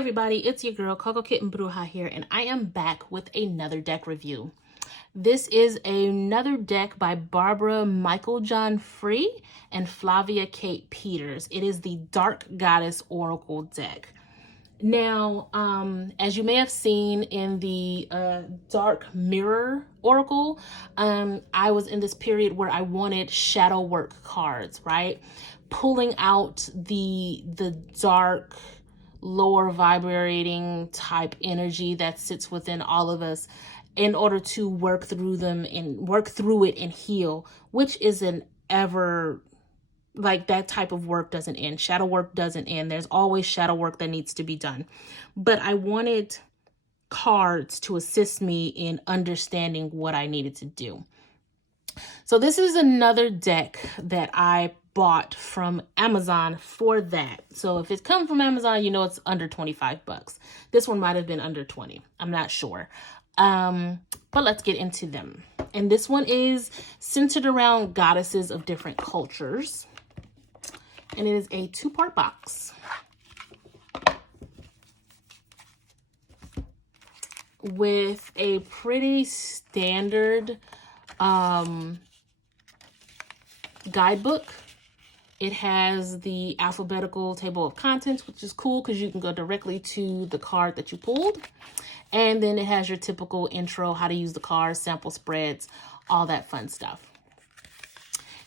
everybody, it's your girl Coco Kitten Bruja here, and I am back with another deck review. This is another deck by Barbara Meiklejohn-Free and Flavia Kate Peters. It is the Dark Goddess Oracle deck. Now, as you may have seen in the Dark Mirror Oracle, I was in this period where I wanted shadow work cards, right? Pulling out the dark, lower vibrating type energy that sits within all of us in order to work through them and work through it and heal, which isn't ever like that type of work doesn't end. Shadow work doesn't end. There's always shadow work that needs to be done. But I wanted cards to assist me in understanding what I needed to do. So this is another deck that I bought from Amazon for that. So if it's come from Amazon, you know it's under 25 bucks. This one might have been under 20. I'm not sure. But let's get into them. And this one is centered around goddesses of different cultures. And it is a 2-part box. With a pretty standard guidebook. It has the alphabetical table of contents, which is cool because you can go directly to the card that you pulled. And then it has your typical intro, how to use the cards, sample spreads, all that fun stuff.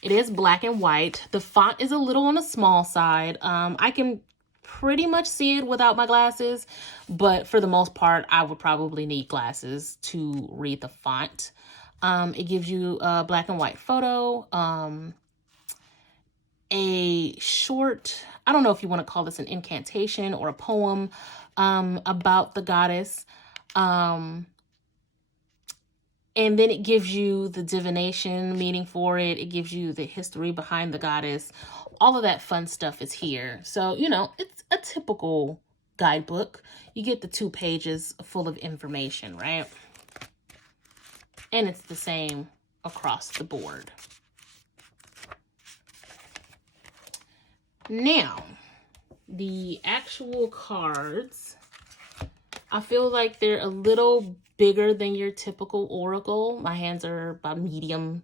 It is black and white. The font is a little on the small side. I can pretty much see it without my glasses, but for the most part, I would probably need glasses to read the font. It gives you a black and white photo, a short, I don't know if you want to call this an incantation or a poem about the goddess. And then it gives you the divination meaning for it. It gives you the history behind the goddess. All of that fun stuff is here. So, you know, it's a typical guidebook. You get the 2 pages full of information, right? And it's the same across the board. Now, the actual cards, I feel like they're a little bigger than your typical oracle. My hands are about medium,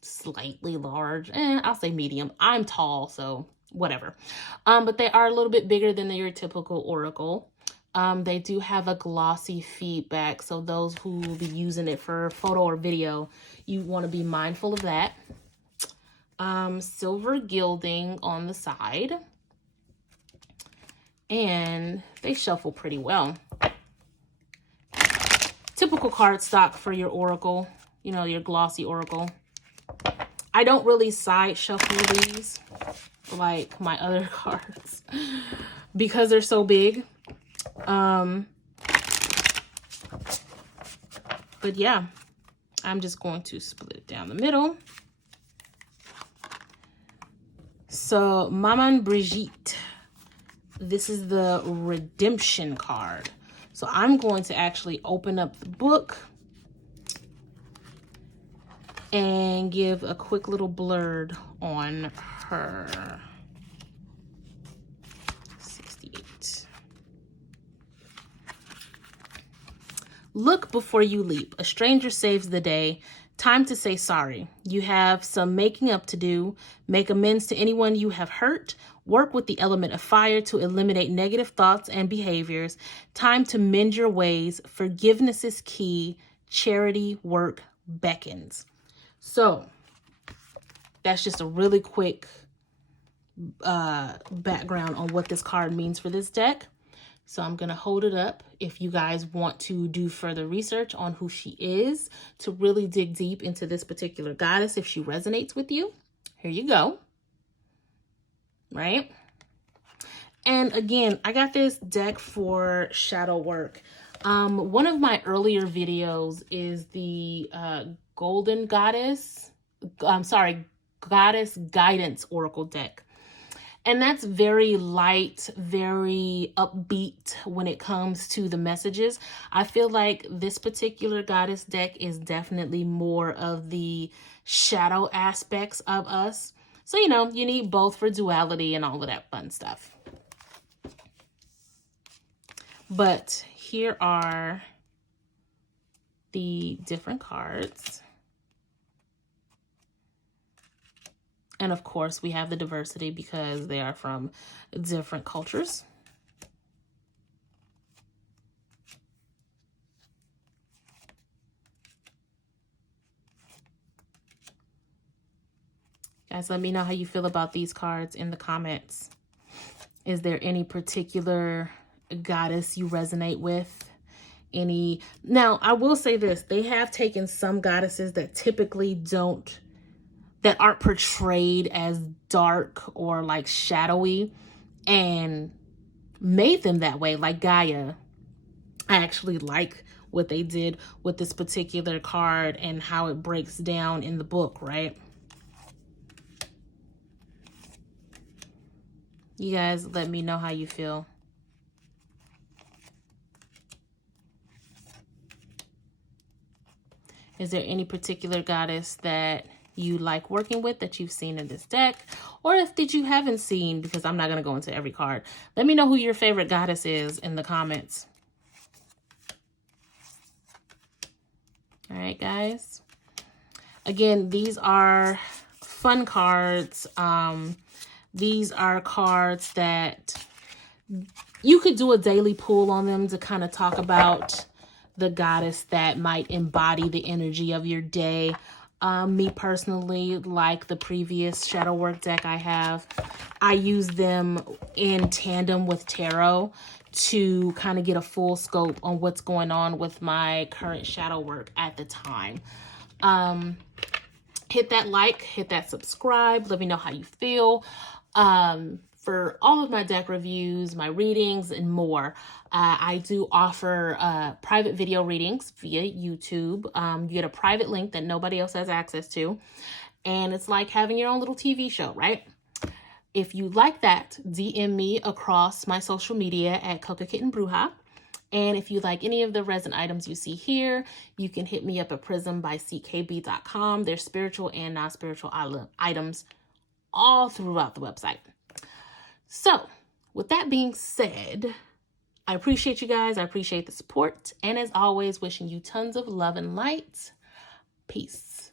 slightly large. I'll say medium. I'm tall, so whatever. But they are a little bit bigger than your typical oracle. They do have a glossy feedback, so those who will be using it for photo or video, you want to be mindful of that. Silver gilding on the side. And they shuffle pretty well. Typical card stock for your oracle, you know, your glossy oracle. I don't really side shuffle these like my other cards because they're so big. But yeah, I'm just going to split it down the middle. So, Maman Brigitte, this is the redemption card. So I'm going to actually open up the book and give a quick little blurb on her. 68. Look before you leap. A stranger saves the day. Time to say sorry. You have some making up to do. Make amends to anyone you have hurt. Work with the element of fire to eliminate negative thoughts and behaviors. Time to mend your ways. Forgiveness is key. Charity work beckons. So that's just a really quick background on what this card means for this deck. So I'm going to hold it up. If you guys want to do further research on who she is, to really dig deep into this particular goddess, if she resonates with you, here you go. Right? And again, I got this deck for shadow work. One of my earlier videos is the Golden Goddess, Goddess Guidance Oracle deck. And that's very light, very upbeat when it comes to the messages. I feel like this particular goddess deck is definitely more of the shadow aspects of us. So, you know, you need both for duality and all of that fun stuff. But here are the different cards. And of course, we have the diversity because they are from different cultures. Guys, let me know how you feel about these cards in the comments. Is there any particular goddess you resonate with? Now, I will say this. They have taken some goddesses that typically that aren't portrayed as dark or like shadowy and made them that way, like Gaia. I actually like what they did with this particular card and how it breaks down in the book, right? You guys let me know how you feel. Is there any particular goddess that you like working with that you've seen in this deck? Or if that you haven't seen, because I'm not going to go into every card. Let me know who your favorite goddess is in the comments. All right, guys. Again, these are fun cards. These are cards that you could do a daily pull on them to kind of talk about the goddess that might embody the energy of your day. Me personally, like the previous shadow work deck I have, I use them in tandem with tarot to kind of get a full scope on what's going on with my current shadow work at the time. Hit that like, hit that subscribe. Let me know how you feel. For all of my deck reviews, my readings, and more, I do offer private video readings via YouTube. You get a private link that nobody else has access to. And it's like having your own little TV show, right? If you like that, DM me across my social media at Coca Kitten Bruja. And if you like any of the resin items you see here, you can hit me up at prismbyckb.com. There's spiritual and non-spiritual items all throughout the website. So, with that being said, I appreciate you guys. I appreciate the support. And as always, wishing you tons of love and light. Peace.